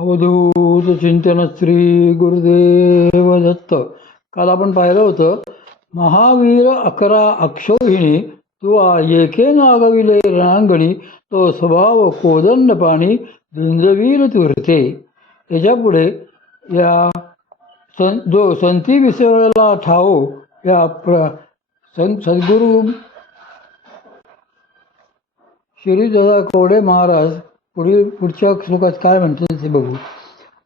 अवधूत चिंतन श्री गुरुदेव दत्त. काल आपण पाहिलं होतं, महावीर 11 अक्षौहिणी तुवा येके नागविले रणांगणी, तो स्वभाव कोदंड पाणी झुंजवीर तीर्थे. याच्यापुढे या जो संती विसरला ठाओ या सद्गुरू श्री दादा कोडे महाराज पुढच्या श्लोकात काय म्हणतात ते बघू.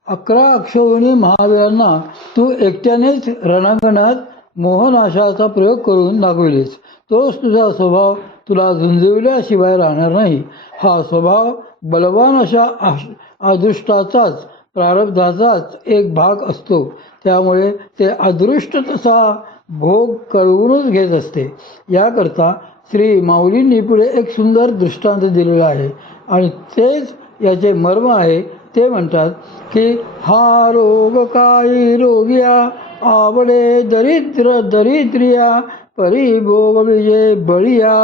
11 अक्षौहिणी महावीरांना तू एकट्यानेच रणांगणात मोहनाशाचा प्रयोग करून दाखविलेस. तोच तुझा स्वभाव तुला झुंजविल्याशिवाय राहणार नाही. हा स्वभाव बलवान अशा अदृष्टाचाच प्रारब्धाचाच एक भाग असतो. त्यामुळे ते अदृष्ट तसा भोग करूनच घेत असते. याकरता श्री माऊलींनी पुढे एक सुंदर दृष्टांत दिलेला आहे आणि तेच याचे मर्म आहे. ते म्हणतात की हा रोग काही रोगिया, आवडे दरिद्र दरिद्रिया, परिभोग विजय बळिया,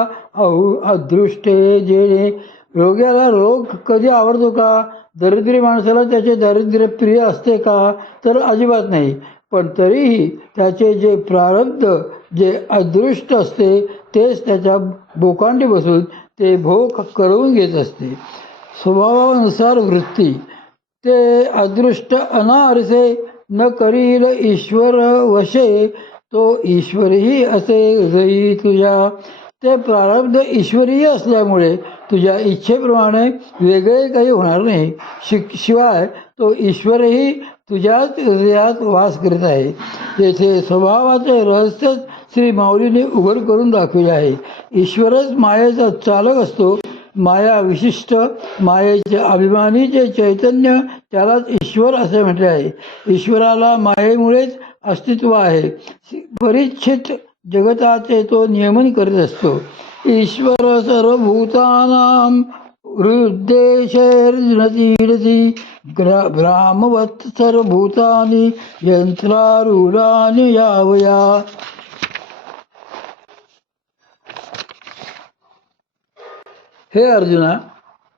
अदृष्टे जेणे. रोग्याला रोग कधी आवडतो का? दरिद्री माणसाला त्याचे दारिद्र्य प्रिय असते का? तर अजिबात नाही. पण तरीही त्याचे जे प्रारब्ध जे अदृष्ट असते तेच त्याच्या बोकांडी बसून ते भोग करून घेत असते. स्वभावानुसार वृत्ती ते अदृष्ट अनारसे, न करील ईश्वर वशे, तो ईश्वरही असे हृदयी तुझ्या. ते प्रारब्ध ईश्वरीय असल्यामुळे तुझ्या इच्छेप्रमाणे वेगळे काही होणार नाही. शिवाय तो ईश्वरही तुझ्याच हृदयात वास करीत आहे. येथे स्वभावाचे रहस्य श्री माऊलीने उघड करून दाखविले आहे. ईश्वरच मायेचा चालक असतो. माया विशिष्ट, मायेचे अभिमानी जे चैतन्य त्यालाच ईश्वर असे म्हटले आहे. ईश्वराला मायेमुळेच अस्तित्व आहे. परिच्छित जगताचे तो नियमन करीत असतो. ईश्वर सर्वभूतानां हृद्देशेर्नतीरती, भ्रामवत् सर्वभूतानि यंत्रारूढानि यावया. हे अर्जुना,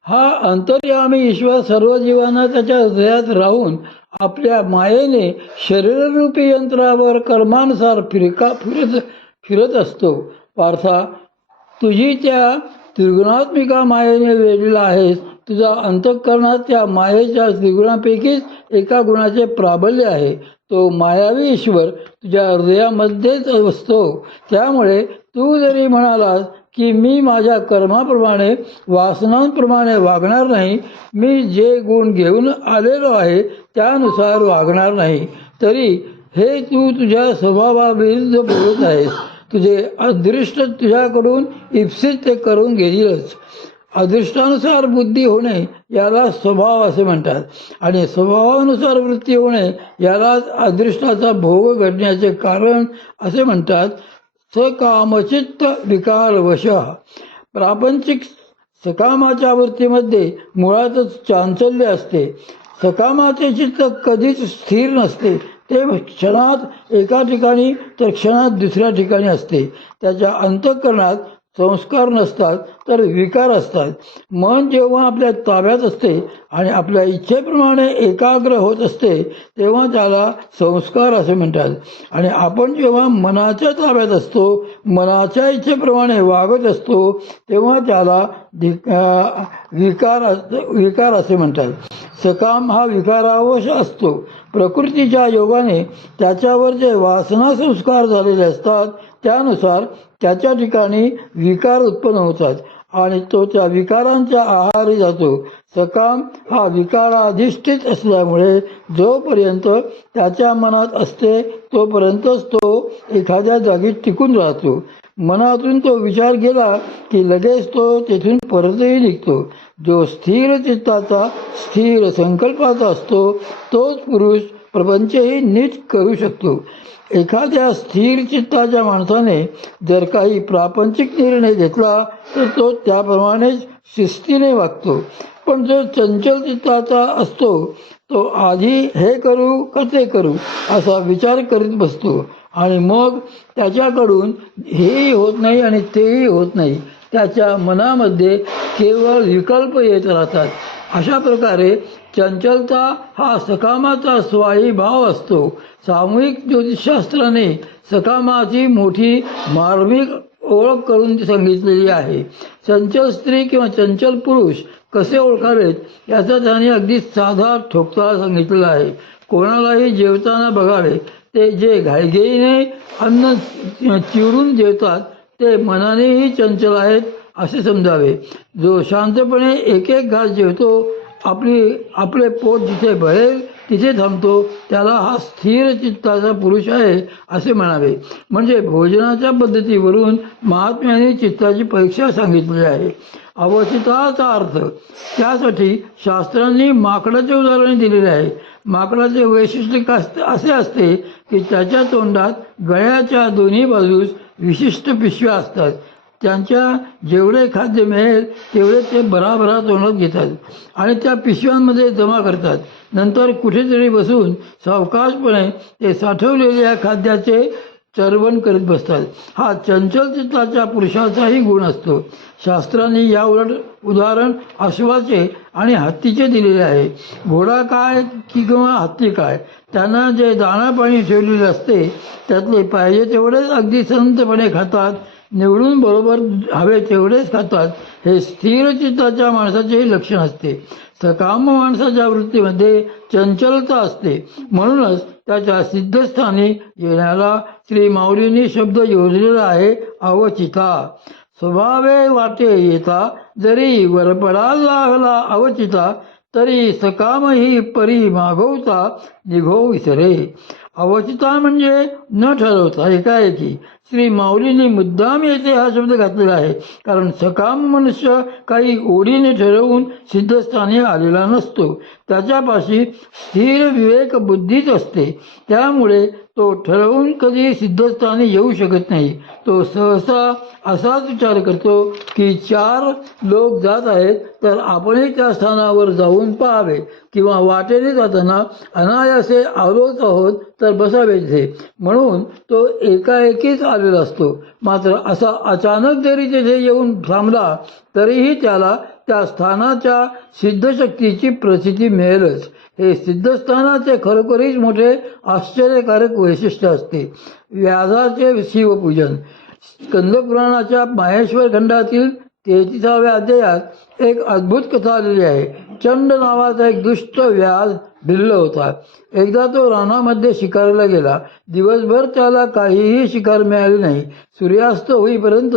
हा अंतर्यामी ईश्वर सर्व जीवांना त्याच्या हृदयात राहून आपल्या मायेने शरीररूपी यंत्रावर कर्मानुसार फिरत असतो. पार्था, तुझी त्या त्रिगुणात्मिका मायेने वेढलेला आहेस. तुझा अंतःकरणात त्या मायेच्या त्रिगुणापैकीच एका गुणाचे प्राबल्य आहे. तो मायावी ईश्वर तुझ्या हृदयामध्येच असतो. त्यामुळे तू जरी म्हणालास की मी माझ्या कर्माप्रमाणे वासनांप्रमाणे वागणार नाही, मी जे गुण घेऊन आलेलो आहे त्यानुसार वागणार नाही, तरी हे तू तुझ्या स्वभावाविरुद्ध बोलत आहेस. तुझे अदृष्ट तुझ्याकडून इप्सित ते करून घेईलच. अदृष्टानुसार बुद्धी होणे याला स्वभाव असे म्हणतात आणि स्वभावानुसार वृत्ती होणे यालाच अदृष्टाचा भोग घडण्याचे कारण असे म्हणतात. सकामचित्त विकार वश. प्रापंचिक सकामाच्या वृत्तीमध्ये मुळातच चांचल्य असते. सकामाचे चित्त कधीच स्थिर नसते. ते क्षणात एका ठिकाणी तर क्षणात दुसऱ्या ठिकाणी असते. त्याच्या अंतःकरणात संस्कार नसतात तर विकार असतात. मन जेव्हा आपल्या ताब्यात असते आणि आपल्या इच्छेप्रमाणे एकाग्र होत असते तेव्हा त्याला संस्कार असे म्हणतात. आणि आपण जेव्हा मनाच्या ताब्यात असतो, मनाच्या इच्छेप्रमाणे वागत असतो तेव्हा त्याला विकार असे म्हणतात. सकाम हा विकारावश असतो. प्रकृतीच्या योगाने त्याच्यावर जे वासना संस्कार झालेले असतात त्यानुसार त्याच्या ठिकाणी विकार उत्पन्न होतात आणि तो त्या विकारांच्या आहारी जातो. सकाम हा विकाराधिष्ठित असल्यामुळे जोपर्यंत त्याच्या मनात असते तोपर्यंतच तो एखाद्या जागी टिकून राहतो. मनातून तो विचार गेला की लगेच तो तेथून परतही निघतो. जो स्थिर चित्ताचा, स्थिर संकल्पाचा असतो तोच पुरुष प्रपंचही नीट करू शकतो. एखाद्या स्थिर चित्ताच्या माणसाने जर काही प्रापंचिक निर्णय घेतला तर तो त्याप्रमाणेच शिस्तीने वागतो. पण जो चंचल चित्ताचा असतो तो आधी हे करू का ते करू असा विचार करीत बसतो आणि मग त्याच्याकडून हेही होत नाही आणि तेही होत नाही. त्याच्या मनामध्ये केवळ विकल्प येत राहतात. अशा प्रकारे चंचलता हा सकामाचा स्वायी भाव असतो. सामूहिक ज्योतिषशास्त्राने सकामाची मोठी मार्मिक ओळख करून सांगितलेली आहे. चंचल स्त्री किंवा चंचल पुरुष कसे ओळखावेत याचा त्याने अगदी साधा ठोकताळा सांगितलेला आहे. कोणालाही जेवताना बघावे, ते जे घाईघाईने अन्न चिरून जेवतात ते मनानेही चंचल आहेत असे समजावे. जो शांतपणे एक एक घास जेवतो, आपले पोट जिथे भरेल तिथे थांबतो, त्याला हा स्थिर चित्ताचा पुरुष आहे असे म्हणावे. म्हणजे भोजनाच्या पद्धतीवरून महात्म्याने चित्ताची परीक्षा सांगितली आहे. अवचिताचा अर्थ त्यासाठी शास्त्रांनी माकडाचे उदाहरण दिलेले आहे. माकडाचे वैशिष्ट्य असे असते की त्याच्या तोंडात गळ्याच्या दोन्ही बाजूस विशिष्ट पिशव्या असतात. त्यांच्या जेवढे खाद्य मिळेल तेवढे ते भराभरा तोंडात घेतात आणि त्या पिशव्यांमध्ये जमा करतात. नंतर कुठेतरी बसून सावकाशपणे ते साठवलेल्या खाद्याचे चरवण करीत बसतात. हा चंचल चित्ताच्या पुरुषाचाही गुण असतो. शास्त्रांनी या उलट उदाहरण अश्वाचे आणि हत्तीचे दिलेले आहे. घोडा काय किंवा हत्ती काय, त्यांना जे दाणा पाणी ठेवलेले असते त्यातले पाहिजे तेवढेच अगदी संतपणे खातात. निवडून बरोबर हवे तेवढेच खातात. हे स्थिर चित्ताच्या माणसाचेही लक्षण असते. सकाम माणसाच्या वृत्तीमध्ये चंचलता असते. म्हणूनच त्याच्या सिद्धस्थानी येण्याला श्री माऊलींनी शब्द योजलेला आहे, अवचिता. स्वभावे वाटे येता जरी वरपडा लागला अवचिता, तरी सकामही परी मागवता निघो विसरे. अवचिता म्हणजे न ठरवता एकाएकी. श्री माऊलींनी मुद्दाम येथे हा शब्द घातलेला आहे, कारण सकाम मनुष्य काही ओढीने ठरवून सिद्धस्थानी आलेला नसतो. त्याच्यापाशी स्थिर विवेक बुद्धीच असते. त्यामुळे तो ठरवून कधी सिद्धस्थानी येऊ शकत नाही. तो सहसा असाच विचार करतो की 4 लोक जात आहेत तर आपणही त्या स्थानावर जाऊन पाहावे, किंवा वाटेने जाताना अनायासे आलोच आहोत तर बसावे तिथे, म्हणून तो एकाएकीच आलेला असतो. मात्र असा अचानक जरी तिथे येऊन थांबला तरीही त्याला त्या स्थानाच्या सिद्धशक्तीची प्रचिती मिळेलच. हे सिद्धस्थानाचे खरोखरीच मोठे आश्चर्यकारक वैशिष्ट्य असते. व्यासाचे शिवपूजन. स्कंदपुराणाच्या माहेश्वर खंडातील 33व्या अध्यायात एक अद्भुत कथा आलेली आहे. चंड नावाचा एक दुष्ट व्याध भिल्ल होता. एकदा तो रानामध्ये शिकारीला गेला. दिवसभर त्याला काहीही शिकार मिळाली नाही. सूर्यास्त होईपर्यंत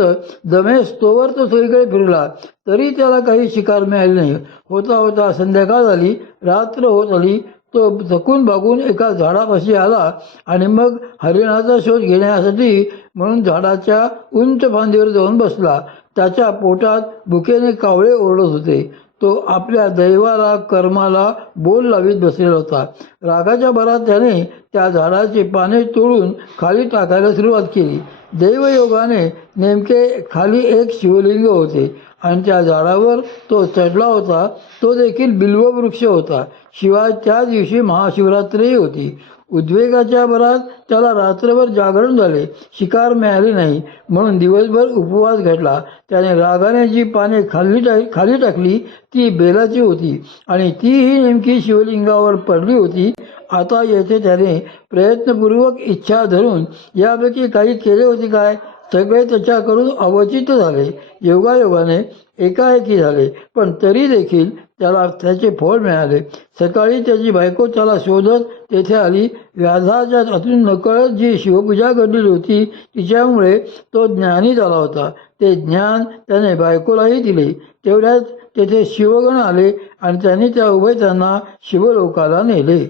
जमेस तोवर तो सगळीकडे फिरला, तरी त्याला काही शिकार मिळाली नाही. होता होता संध्याकाळ झाली, रात्र होत आली. तो थकून भागून एका झाडापाशी आला आणि मग हरिणाचा शोध घेण्यासाठी म्हणून झाडाच्या उंच फांदीवर जाऊन बसला. त्याच्या पोटात भुकेने कावळे ओरडत होते. तो आपल्या दैवाला कर्माला बोल लावीत बसलेला होता. रागाच्या भरात त्याने त्या झाडाची पाने तोडून खाली टाकायला सुरुवात केली. दैवयोगाने नेमके खाली एक शिवलिंग होते आणि त्या झाडावर तो चढला होता. तो देखील बिल्ववृक्ष होता. शिवाय त्या दिवशी महाशिवरात्री होती. उद्वेगाच्या भरात त्याला रात्रभर जागरण झाले. शिकार मिळाली नाही म्हणून दिवसभर उपवास घडला. त्याने रागाने जी पाने खाली टाकली ती बेलाची होती आणि तीही नेमकी शिवलिंगावर पडली होती. आता येथे त्याने प्रयत्नपूर्वक इच्छा धरून यापैकी काही केले होते काय? सगळे त्याच्याकडून अवचित झाले. योगायोगाने एकाएकी झाले, पण तरी देखील त्याला त्याचे फळ मिळाले. सकाळी त्याची बायको त्याला शोधत तेथे आली. व्याधाच्या हातून नकळत जी शिवपूजा घडलेली होती तिच्यामुळे तो ज्ञानी झाला होता. ते ज्ञान त्याने बायकोलाही दिले. तेवढ्यात तेथे शिवगण आले आणि त्यांनी त्या उभयतांना शिवलोकाला नेले.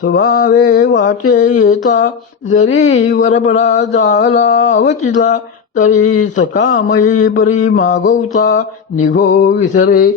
स्वभावे वाटे येता जरी वरपडा झाला अवचिता, तरी सकामयी परी मागवता निघो विसरे.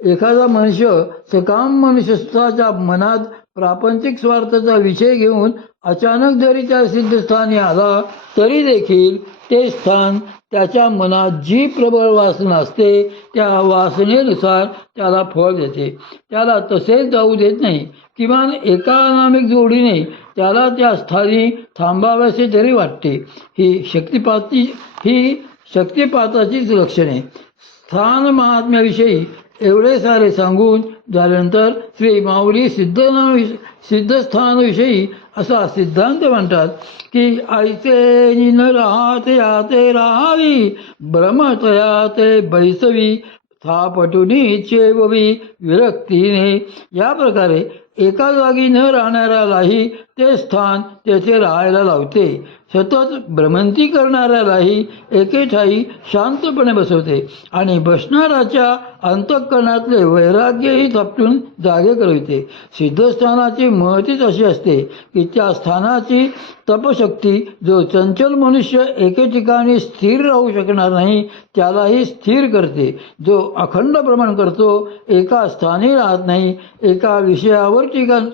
एखादा मनुष्य सकाम मनुष्याच्या मनात प्रापंचिक स्वार्थाचा विषय घेऊन अचानक जरी त्या सिद्धस्थानी आला तरी देखील ते स्थान त्याच्या मनात जी प्रबळ वासना असते त्या वासनेनुसार त्याला फळ देते. त्याला तसेच जाऊ देत नाही. किमान एका अनामिक जोडीने त्याला त्या स्थानी थांबावेसे तरी वाटते. ही शक्तिपाताचीच लक्षणे. स्थान महात्म्याविषयी एवढे सारे सांगून झाल्यानंतर श्री माऊली सिद्धस्थानविषयी असा सिद्धांत म्हणतात की ऐसे न राहते याते राहावी भ्रमतया ते बैसवी थापटुनी चेववी विरक्तीने. या प्रकारे एका जागी न राहणाऱ्यालाही ते स्थान तेथे राहायला लावते. सतत भ्रमंती करणाऱ्यालाही एके ठाई शांतपणे बसवते आणि बसणाऱ्याच्या अंतःकरणातले वैराग्यही थपटून जागे करविते. सिद्धस्थानाची महतीच अशी असते की त्या स्थानाची तपशक्ती जो चंचल मनुष्य एके ठिकाणी स्थिर राहू शकणार नाही त्यालाही स्थिर करते. जो अखंड भ्रमण करतो, एका स्थानी राहत नाही, एका विषयावर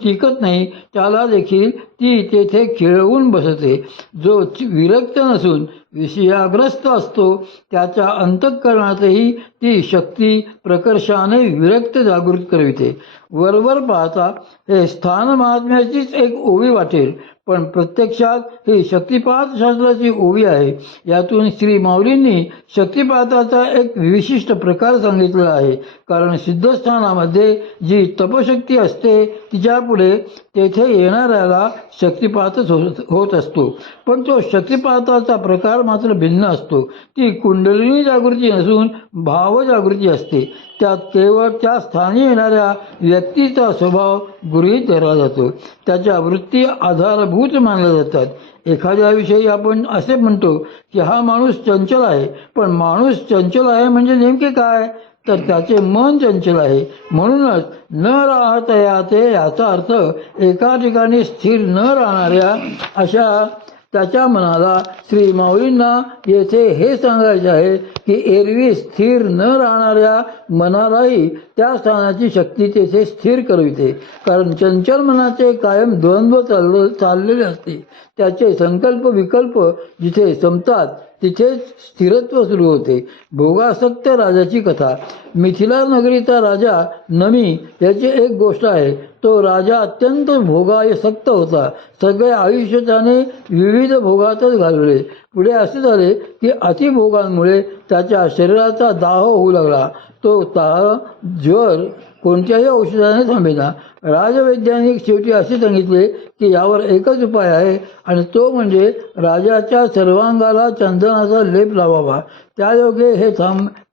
टिकत नाही, त्याला देखील ती तेथे खिळवून बसते. जो विरक्त नसून विषयाग्रस्त असतो त्याच्या अंतःकरणातही ती शक्ती प्रकर्षाने विरक्त जागृत करविते. वरवर पाहता हे स्थान महात्म्याचीच एक ओवी वाटेल, पण प्रत्यक्षात ही शक्तिपात शास्त्राची ओवी आहे. यातून श्री माऊलींनी शक्तिपाताचा एक विशिष्ट प्रकार सांगितलेला आहे. कारण सिद्धस्थानामध्ये जी तपशक्ती असते तिच्यापुढे तेथे येणाऱ्याला शक्तिपातच होत असतो. पण तो शक्तिपाताचा प्रकार मात्र भिन्न असतो. ती कुंडलिनी जागृती नसून भावजागृती असते. त्यात केवळ त्या स्थानी येणाऱ्या व्यक्तीचा स्वभाव गृहीत धरला जातो. त्याच्या वृत्ती आधारभूत मानल्या जातात. एखाद्याविषयी आपण असे म्हणतो की हा माणूस चंचल आहे. पण माणूस चंचल आहे म्हणजे नेमके काय? तर त्याचे मन चंचल आहे. म्हणूनच न राहता याते याचा अर्थ एका ठिकाणी स्थिर न राहणाऱ्या अशा त्याच्या मनाला श्री माऊलींना येथे हे सांगायचे आहे की एरवी स्थिर न राहणाऱ्या मनालाही त्या स्थानाची शक्ती तेथे स्थिर करविते. कारण चंचल मनाचे कायम द्वंद्व चाललेले असते. त्याचे संकल्प विकल्प जिथे संपतात तिथेच स्थिरत्व सुरू होते. भोगासक्त राजाची कथा. मिथिला नगरीचा राजा नमी याची एक गोष्ट आहे. तो राजा अत्यंत भोगासक्त होता. सगळे आयुष्य त्याने विविध भोगातच घालवले. पुढे असे झाले की अतिभोगांमुळे त्याच्या शरीराचा दाह होऊ लागला. तो दाह ज्वर कोणत्याही औषधाने थांबेना. राजवैद्यांनी शेवटी असे सांगितले की यावर एकच उपाय आहे आणि तो म्हणजे राजाच्या सर्वांगाला चंदनाचा लेप लावावा. त्यायोगे हे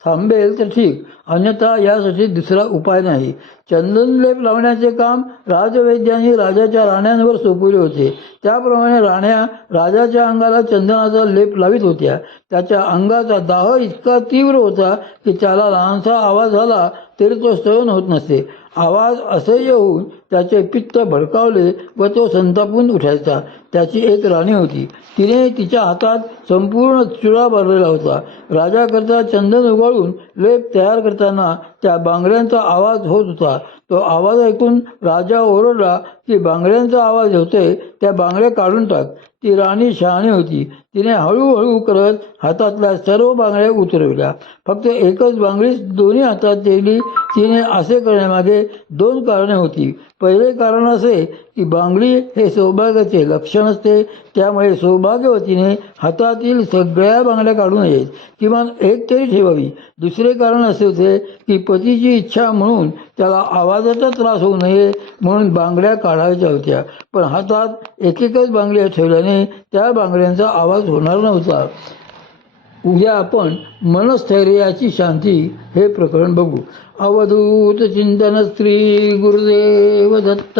थांबेल तर ठीक, अन्यथा यासाठी दुसरा उपाय नाही. चंदन लेप लावण्याचे काम राजवैद्यांनी राजाच्या राण्यांवर सोपवले होते. त्याप्रमाणे राण्या राजाच्या अंगाला चंदनाचा लेप लावित होत्या. त्याच्या अंगाचा दाह इतका तीव्र होता की त्याला लहानसा आवाज झाला तरी तो सहन होत नसे. आवाज असह्य होऊन त्याचे पित्त भडकावले व तो संतापून उठायचा. त्याची एक राणी होती. तिने तिच्या हातात संपूर्ण चुरा भरलेला होता. राजाकरता चंदन उगाळून लेप तयार करताना त्या बांगड्यांचा आवाज होत होता. तो आवाज ऐकून राजा ओरडला की बांगड्यांचा आवाज होतोय, त्या बांगड्या काढून टाक. ती राणी शहाणी होती. तिने हळूहळू करत हातातल्या सर्व बांगड्या उतरविल्या. फक्त एकच बांगडी दोन्ही हातात ठेवली. तिने असे करण्यामागे दोन कारणे होती. पहिले कारण असे की बांगडी हे सौभाग्याचे लक्षण असते. त्यामुळे सौभाग्यवतीने हातातील सगळ्या बांगड्या काढू नयेत, किमान एक तरी ठेवावी. दुसरे कारण असे होते की पतीची इच्छा म्हणून त्याला आवाजाचा त्रास होऊ नये म्हणून बांगड्या काढायच्या होत्या. पण हातात एकच बांगड्या ठेवल्याने त्या बांगड्यांचा आवाज होणार नव्हता. उद्या आपण मनस्थैर्याची शांती हे प्रकरण बघू. अवधूत चिंतन श्री गुरुदेव दत्त.